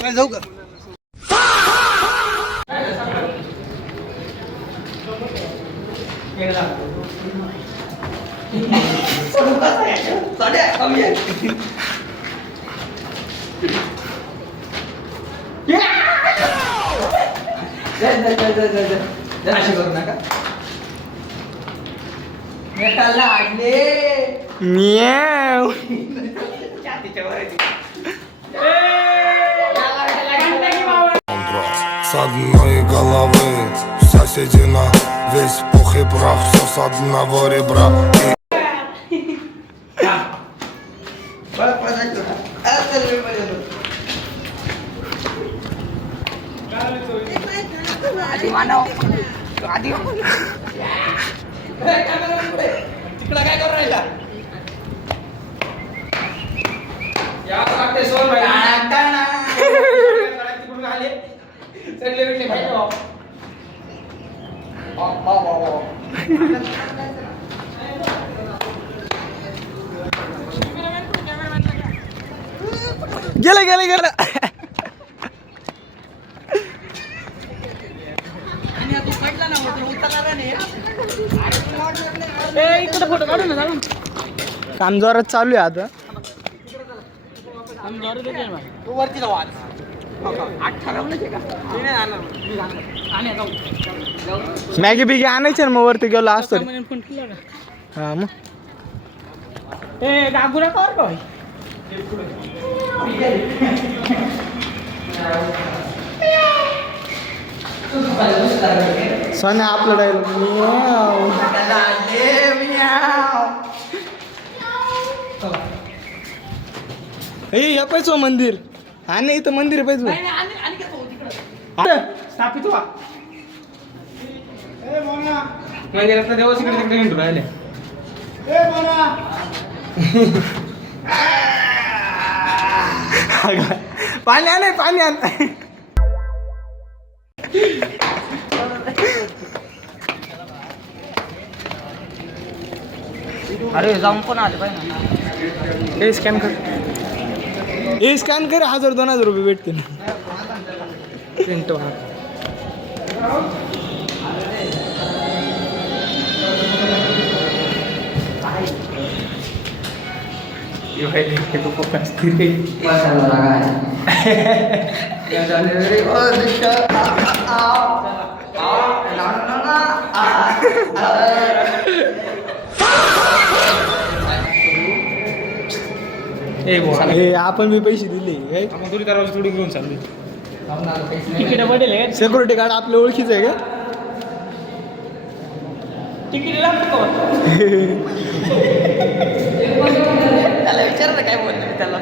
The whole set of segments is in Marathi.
काय जाऊ का अशी करू नका मेटाला आडले म्याव С одной головы соседи на весь пух и прах, все с одного ребра. तिकडं काय करू राहिला गेलं गेलं गेलं इकडे फोटो काढू ना जाऊ काम जोरात चालू आहे आता तू वरती जाऊ आज मॅगी बिगी आणायचे ना मग वरती गेलो असतो फोन केला का हा मग ए दागुरा कर काय सोन्या आपलं डायलॉग हे पाहिजे मंदिर हा नाही इथं मंदिर पाहिजे स्थापित व्हा मंदिरातला देव तिकडे तिकडे हिंडू राहिले पाणी आण पाणी आण अरे जाऊन पण आले पाहिजे हे स्कॅन कर हे स्कॅन कर 1000-2000 रुपये भेटतील प्रिंट हे आपण मी पैसे दिले काय आपण थोडी दरवाजा थोडी घेऊन चालू तिकीट पडेल सिक्युरिटी गार्ड आपल्या ओळखीचं आहे का तिकीट लागतं का त्याला विचारलं काय बोललं त्याला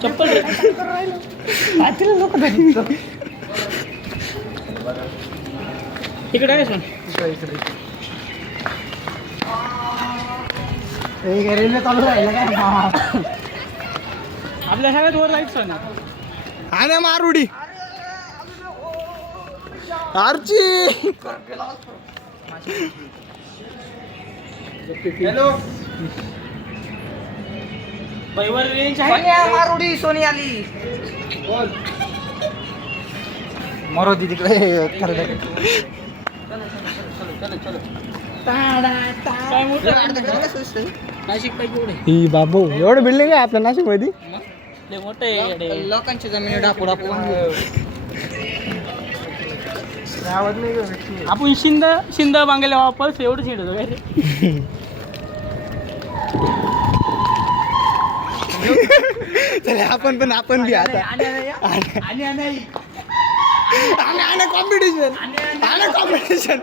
चप्पल लोक इकडे आहे सर रेल्वे चालू राहिलं काय आपल्या सगळ्यात वर जायचं सर ना हा ना मारुडी आरची हॅलो वर रेंज आहे मारुडी सोनी आली मारुती तिकडे काय मोठं नाशिक पाहिजे एवढे ही बाबू एवढं बिल्डिंग आहे आपल्या नाशिक मध्ये लय मोठं आहे लोकांची जमिनी डापू डापू आपण शिंद बांगल्या वापस एवढंच हिंडतो काय रे चला आपण बी आता आणि कॉम्पिटिशन आणि कॉम्पिटिशन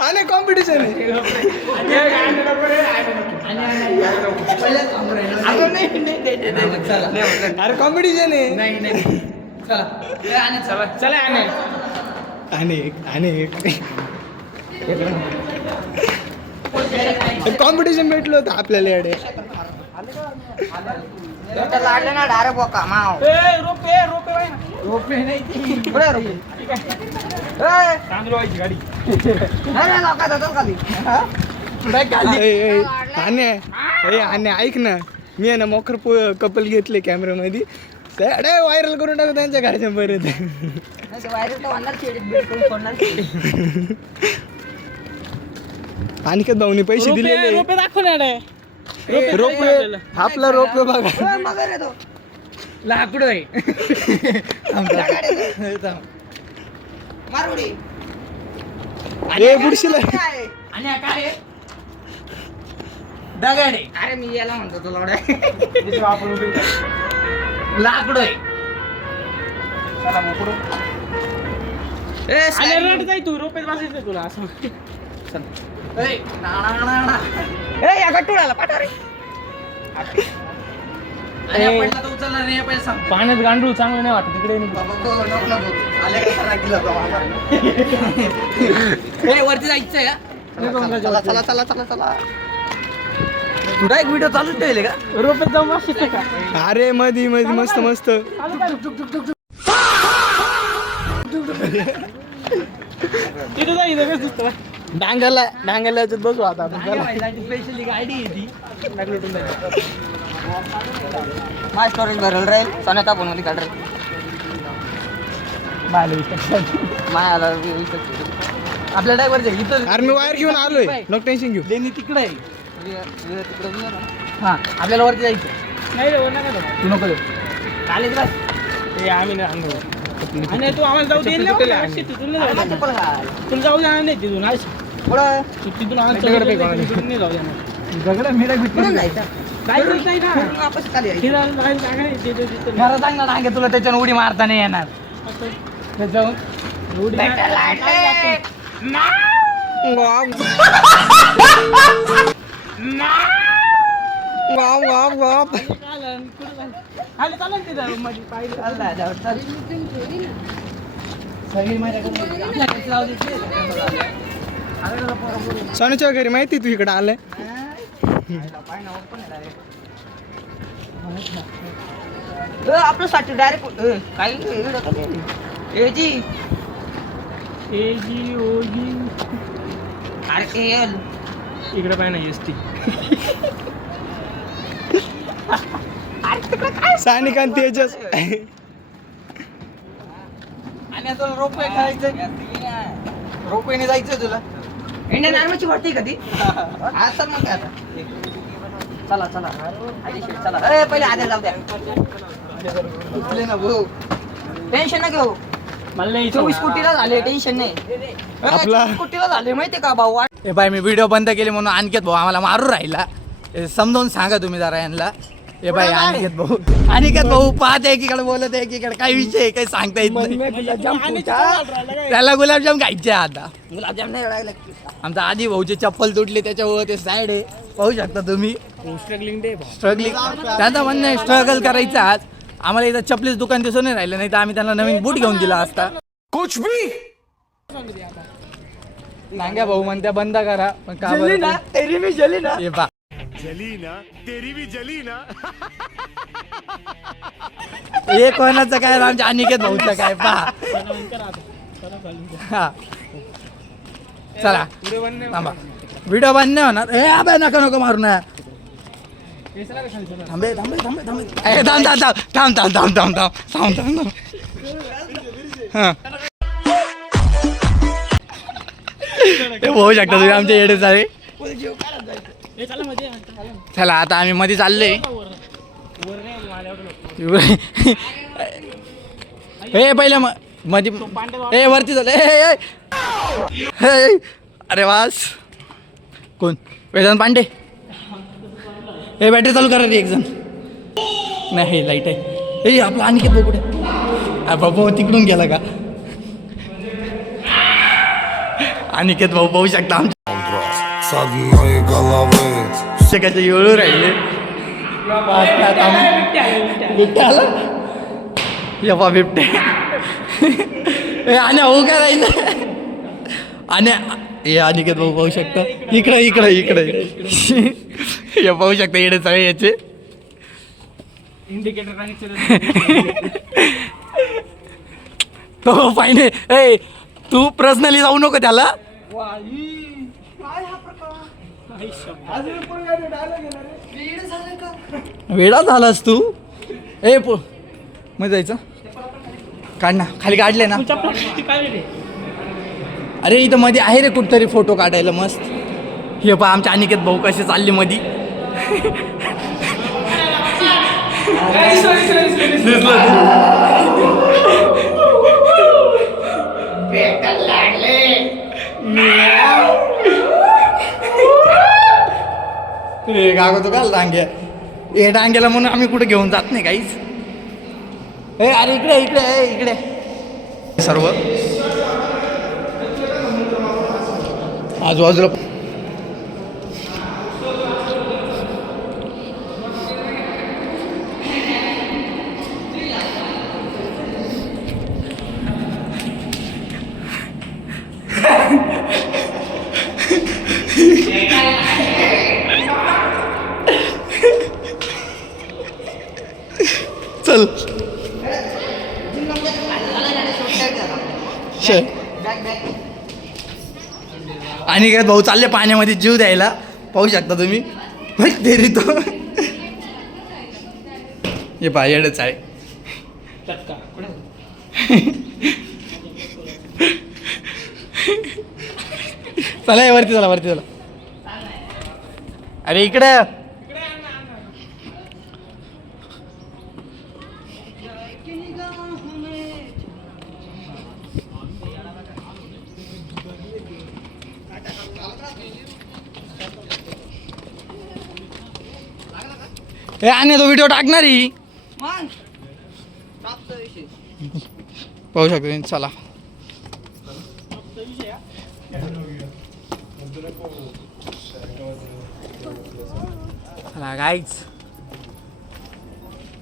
अरे कॉम्पिटिशन आहे चला कॉम्पिटिशन भेटलं होतं आपल्याला याडे लागले ना डायरेक्ट बोका माव रोपे नाही ती. पुढे रोपे. तांदूळ व्हायची गाडी. नाही लोकात होतो खाली आणि ऐक ना मी आहे ना मोकर कपल घेतले कॅमेरामध्ये अरे व्हायरल करून टाकू त्यांच्या घरच्या परत व्हायरल तर होणार शेडीत बिड करून सोडणार आणि का भाऊनी पैसे दिलेले रोपे दाखव ना रे. रोपे आपला रोपे बघा मगर येतो लाकूड आहे. मारुडी ए बुडशीला आणि हा काय आहे? दगड आहे. अरे मी याला म्हणतो तुला लाकूड आहे. आणि रड जाय तू रोपे बसायचं तुला असं. या गट्टूळाला पाठव रे पाण्यात गांडूळ चांगलं नाही वाटत तिकडे वरती जायचंय का चला चला चला चला तुला एक व्हिडिओ चालूच ठेवले का रोपे जाऊन बसायचं का? अरे मधी मस्त मस्त तिथे जा इथं कसं दिसतं? डांगाला याच्यात बसू आता आपण चला. स्पेशली गाडी आहे ती माझ स्टोरेज भरल राहील सोन्याचा फोन मध्ये काढ मायाला आपल्या ड्रायव्हरचे इथं अरे मी वायर घेऊन आलोय नको टेन्शन घेऊ लेणी तिकडे आहे तिकडे हा आपल्याला वरती जायचं नाही रे, वर नका जाऊ. तू नको चालेल बस ते आम्ही नाही आणलो. आणि तू आम्हाला जाऊ दे ना, तिथून नाही जाऊ देणार. तुला जाऊ देणार नाही तिथून आज. पुढं तिथून आज तिथून नाही जाऊ देणार. दगड मेरा कुठून जायचं जायचंच नाही ना. वापस खाली यायचं. फिरायला जायला जागा नाही, तिथं- तिथं. घरात सांग ना डांगे तुला त्याच्यानं उडी मारता नाही येणार त्याच्यावर एवढी खाली चालेल तिथं मध्ये पाहिलं. सोन्याच्या घरी माहिती तू इकडे आलाय आपलं साठी डायरेक्ट काही एजी एजी ओजी RKL इकडे पाहिजे ना एसटी. सानिकांत तेजस आणि तुला रोपवे खायचं रोपवेने जायचं तुला इंडियन आर्मीची भरती कधी आज तर मग काय आता चला चला चला अरे पहिले आधी जाऊ द्या ना भाऊ टेन्शन ना घेऊ मला नाही 24 कोटीला झाले टेन्शन नाही आपला- 24 कोटीला झाले माहितीये का भाऊ ए बाय मी व्हिडिओ बंद केले म्हणून अनिकेत भाऊ आम्हाला मारू राहिला समजावून सांगा तुम्ही जरा यांना ए बाय अनिकेत भाऊ पाहत एकीकडे बोलत एकीकडे काही विषय काही सांगता येत नाही त्याला गुलाबजाम खायचे आता गुलाबजाम नाही एवढा आमचा आधी भाऊचे चप्पल तुटले त्याच्यावर ते साईड आहे पाहू शकता तुम्ही स्ट्रगलिंग डे. स्ट्रगलिंग त्यांचं म्हणणं आहे स्ट्रगल करायचं आज आम्हाला इथं चपलीच दुकान दिसून नाही राहिलं नाही तर आम्ही त्यांना नवीन बूट घेऊन दिला असता कुछ भी सांगा भाऊ म्हणत्या बंद करा पण का बरं ते? तेरी मी जली ना ए बा हे कोणाचं काय आमच्या अनिकेत भाऊचं काय पहा हा चला थांबा व्हिडिओ बंद नाही होणार ए अबे नका नको मारू ना थांबे थांबे थांबे थांबे ए, थांब थांब थांब थांब थांब थांब थांब थांब थांब थांब हा ते होऊ शकता तुम्ही आमचे येडे सारे चला आता आम्ही मध्ये चाललोय हे पहिलं मध्ये ए वरती झालं अरे वास कोण वेदांत पांडे हे बॅटरी चालू करा रे एक जण नाही लाईट आहे ए आपला अनिकेत भाऊ कुठे बाबा तिकडून गेला का अनिकेत भाऊ पाहू शकता С одной головы आमच्या एवढं राहिले बिबट्या आला यपा बिबट्या आणि हो काय राहिलं आणि हे अनिकेत भाऊ पाहू शकता इकडे हे पाहू शकता येडे सगळे याचे इंडिकेटर तो फायने ए तू पर्सनली जाऊ नको त्याला वेडा झालास तू ए मग जायचं काढ ना खाली काढले ना अरे इथं मध्ये आहे रे कुठतरी फोटो काढायला मस्त हे पहा आमच्या अनिकेत भाऊ कसे चालले मधी कागद काल डांग्या हे डांग्याला म्हणून आम्ही कुठे घेऊन जात नाही काहीच ए अरे इकडे सर्व आजूबाजूला चल आणि काय भाऊ चालले पाण्यामध्ये जीव द्यायला पाहू शकता तुम्ही तेरी तो हे पहा येडच आहे चला वरती चला अरे इकडे हे आणि तो व्हिडिओ टाकणारी पाहू शकतो चला गाईच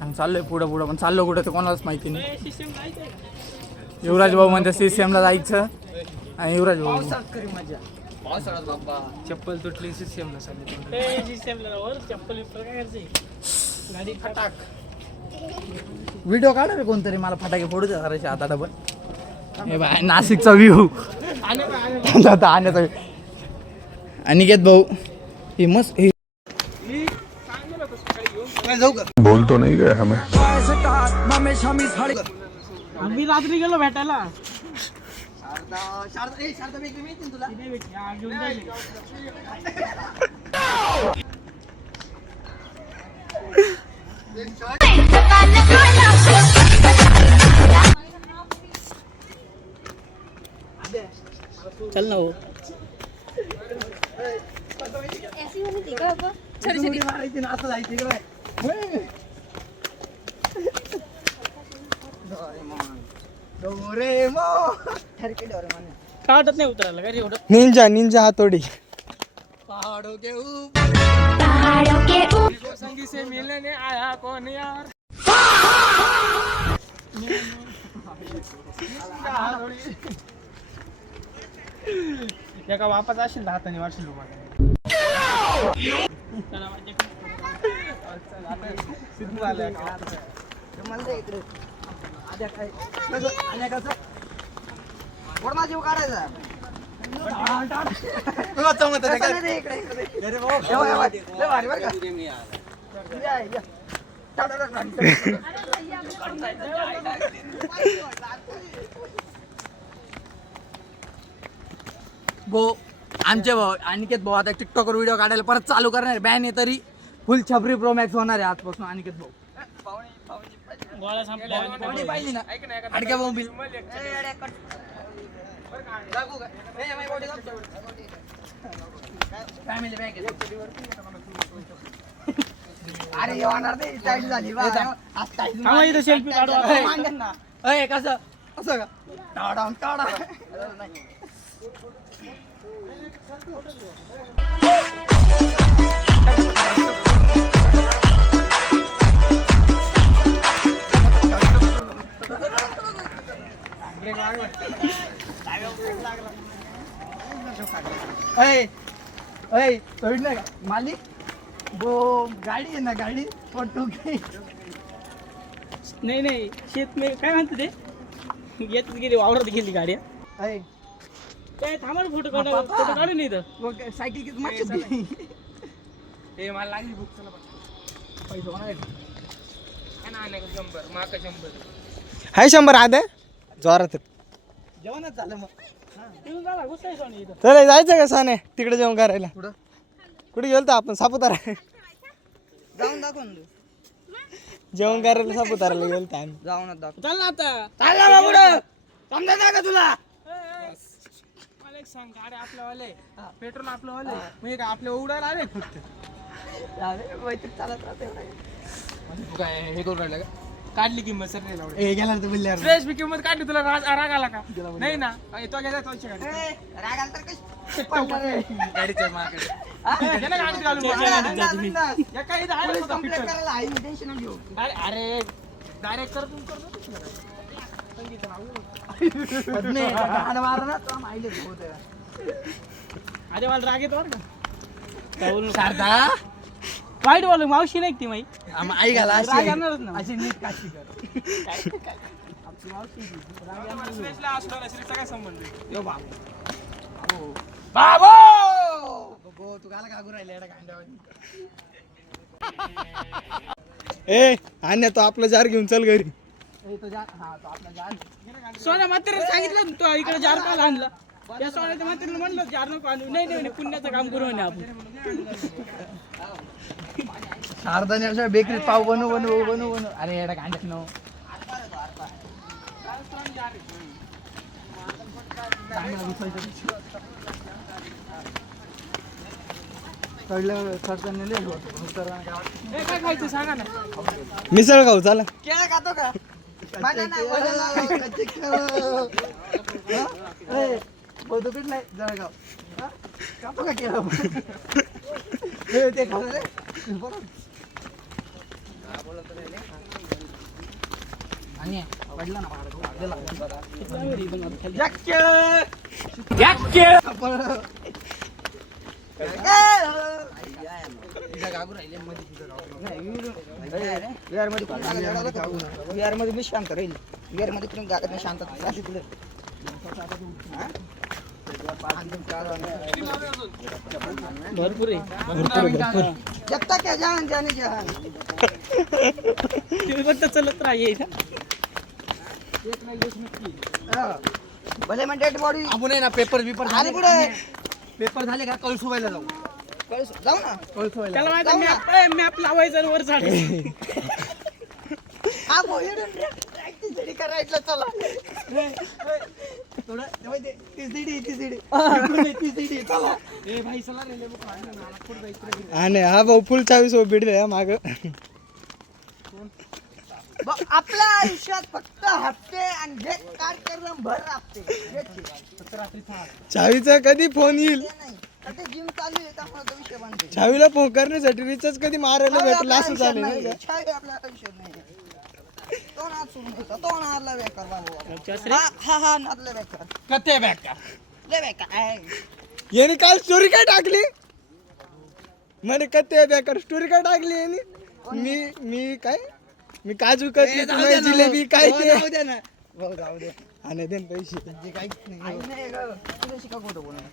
आम्ही चाललोय पुढं पण चाललो कुठं तर कोणालाच माहिती नाही युवराज भाऊ म्हणते CCM ला जायचं आणि युवराज भाऊ चप्पल तुटली CCM चप्पल गाडी फटाक व्हिडिओ काढा रे कोणतरी मला फटाके फोडू द्या जराशे आता डबल हे बाय नाशिकचा व्ह्यू अनिकेत भाऊ हे मस्त बोल तो नहीं गए हमें आम्ही रात्री गेलो भेटायला चल ना हो ऐसी वाली देखा अब छोटी छोटी का वाटत नाही उतरायला का रे एवढं निंजा हातोडी पहाड़ों के संगी से मिलने आया कौन यार एका वापस असेल हाताने वाटशील सिद्धू आल्या जीव काढायचा भाऊ आमचे भाऊ अनिकेत भाऊ आता टिकटॉकवर व्हिडिओ काढायला परत चालू करणार बॅन आहे तरी फुल छपरी प्रो मॅक्स होणार आहे आजपासून अनिकेत भाऊ गोळा संपला पाहिजे ना अडक्या भाऊ बिल फॅमिली बॅग अरे येणार ते टाईट झाली इथं सेल्फी काढू आता. कसं असं का टाडा सोड ना मालिक वो गाडी आहे ना गाडी नाही नाही शेत मी काय म्हणतो ते येतच गेली वावरात गेली गाडी काय थांबा फोटो काढून इथं सायकल किती हे मला लागली बुक चला पैसे 100 हाय 100 आध जोरात जेवणच झालं मग तिथून झाला घुसाय सोनी इथं चल जायचं का साने तिकडे जेवण करायला कुठे गेलतो आपण सापुतारा जाऊन दाखव ना तू. जेवण करायला सापुताराला गेलतो आम्ही. जाऊनच दाखव. चल ना आता चालला बा पुढं. समजत नाही का तुला मला एक सांग गाडी आपल्यावाले पेट्रोल आपल्यावाले म्हणजे काय आपल्या उडायला आले फक्त चालत राहते तू काय हे करून राहिलं का काढली किंमत सर नाही लावली ए गेला तर बोलल्यावर फ्रेश बी किंमत काढली तुला राग आला का नाही ना तो गेला तोची गाडी राग आला तर कशी गाडीच्या माकडे गेला गाडीत घालून एका इथं आहे बघा कंप्लेंट फिटर. करायला आई टेन्शन घेऊ अरे डायरेक्ट कर तू अरे मला राग येतो बरं का शारदा वाईट बोल मावशी नाही ती माई आई घाला राग येणारच ना अशी नीट काशी कर काय संबंध बाबो तू गाला कागू राहिले एवढा गांड्यावर ए आणि तो आपलं जार घेऊन चल घरी तो आपला जान सोन्या म्हाताऱ्याला सांगितलं ना तू इकडे जार का आणला त्या सोन्याच्या म्हाताऱ्याला म्हणलं जार नको आणू नाही नाही पुण्याचं काम करू म्हणे आपण शारदाने अशा बेकरीत पाव बनवू अरे एवढा गांड्यात नो चढलं चढताना लय होतं उतरताना गावात काय खायचं सांगा ना मिसळ खाऊ चला केळं खातो का बौद्धपीठ नाही जळगाव कापू का केलं ते खाऊ रे आणि पडला ना बिहार मध्ये मी शांत राहील बिहार मध्ये तुम्ही गाडत नाही शांत अशी तुला भरपूर आहे जब तक क्या जान जाने जहान तुम्ही फक्त चलत राहा इथं भले मग डेड बॉडी आपण आहे ना पेपर आणि पुढे पेपर झाले का कळसुबाईला जाऊ जाऊ ना कळसुबाईला त्याला माहिती मॅप लावायचा आणि वर चढायचं हा बोल करायचं चला थोडं चला ए भाई चला रे पुढे जायचं आणि हा भाऊ फुल 40 बीड द्या माग आपल्या आयुष्यात फक्त हप्ते आणि घेत कार्यक्रम भर हप्ते चावीचा कधी फोन येईल आता जिम चालू आहे त्यामुळे तो विषय बनते चावीला फोन करण्यासाठी रिचार्ज कधी मारायला भेटला असं झालं नाही का? आपल्या आयुष्यात नाही तो नाद सोडून देतो तो नादला बेकार बाबू चल हा नादला बेकार कते बॅग का लय बेकार याने काल स्टोरी काय टाकली म्हणे कते बेकार स्टोरी काय टाकली याने मी काय मी काजू कतली तुला जिलेबी काय ते जाऊ दे ना भाऊ जाऊ दे आणि देन पैसे जे काहीच नाही आई नाही ग तुला शिका खोटं बोलणं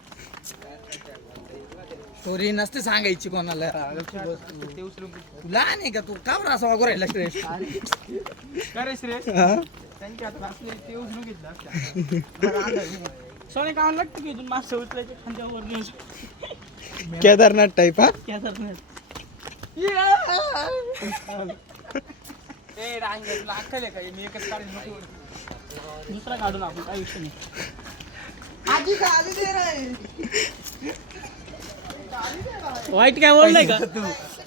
स्टोरी नसते सांगायची कोणाला तुला नाही का तू का बरं असं वागू राहिला श्रेष काय रे श्रेयस हा? त्यांच्या हातात असले ते उचलून घेतलं असतं सोने काय लागतं की इथून मागचं उचलायचे खांद्यावर केदारनाथ टाईप हा ए रांग तुला अक्कल आहे का मी एकच काढेन नको दुसरा काढून आपण काय विषय नाही आजी का आली दे रे वाईट काय बोललाय का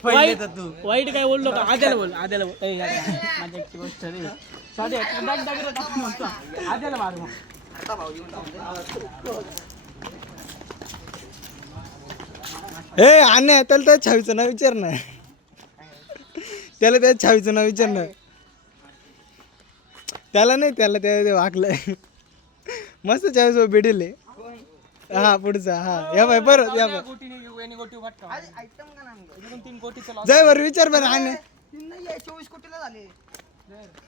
पहिले तर तू वाईट काय बोललो का आद्याला बोल माझ्या एक गोष्ट रे साधे डाग डाग टाकून म्हणतो आद्याला मार मग ए आणि त्याला त्या छावीचं नाव विचार ना त्याला त्या छावीचं नाव विचार ना त्याला नाही त्याला ते वाकलंय मस्त छावी भेटेल हा पुढचा हा या बाय बरं या बाय ऐकतं का नाही? जाय बरं विचार बरं आणि तीन नाही आहे, 24 कोटीला झाले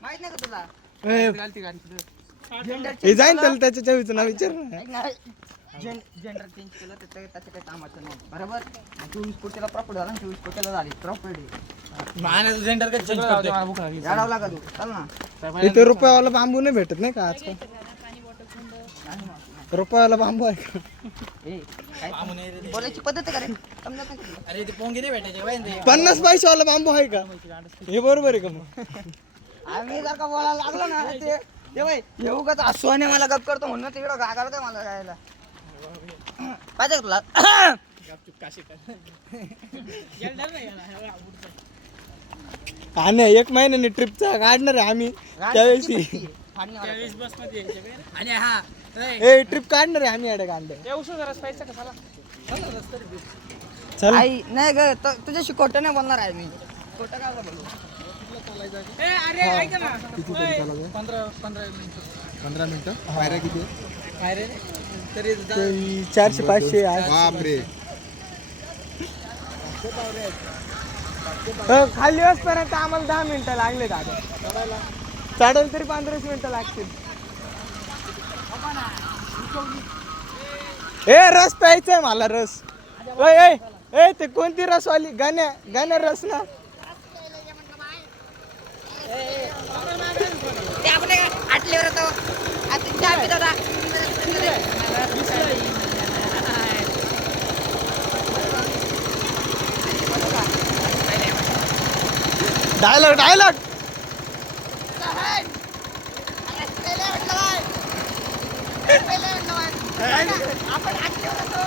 माहित नाही का तुला हे जाईन त्याला त्याच्या छावीचं नाव विचार ना जेंडर चेंज केलं त्याच्या काही कामाचं नाही बरोबर 24 कोटीला प्रॉफिट झाला 24 कोटीला झाली प्रॉफिट आणि जेंडर का चेंज करतोय याडावं लागा तू चल ना इथे रुपयावाला बांबू नाही भेटत नाही का आजकाल रुपयावाला बांबू आहे का ए, काय बोलायची पद्धत आहे का रे समजत नाही का तुला? अरे ते पोंगे नाही भेटायचे बाई ते 50 पैशावाला बांबू आहे का हे बरोबर आहे का मग आम्ही जर का बोलायला लागलो ना ते बाई येऊ का हसवाने मला गप करतो म्हणून तिकडं गागाल काय मला जायला पाहिजे का तुला आणि 1 महिन्याने ट्रिपचा काढणार आहे आम्ही त्यावेळेस आणि हा ए ट्रिप काढणार आहे आम्ही अडे कांदे चल आई नाही ग तुझ्याशी खोटं नाही बोलणार आहे मी खोटं काय बोलू अरे ऐका ना 15 मिनिटं पायऱ्या किती तरी 400-500 बापरे खाली पर्यंत आम्हाला 10 मिनिटं लागले दादा चढायला तरी 15 मिनिटं लागतील ए रस प्यायचंय मला रस ए ते कोणती रसवाली गाण्या रस ना ते आपण आटल्यावर येतो आता चहा पित होता डायलॉग आपण आटल्यावर येतो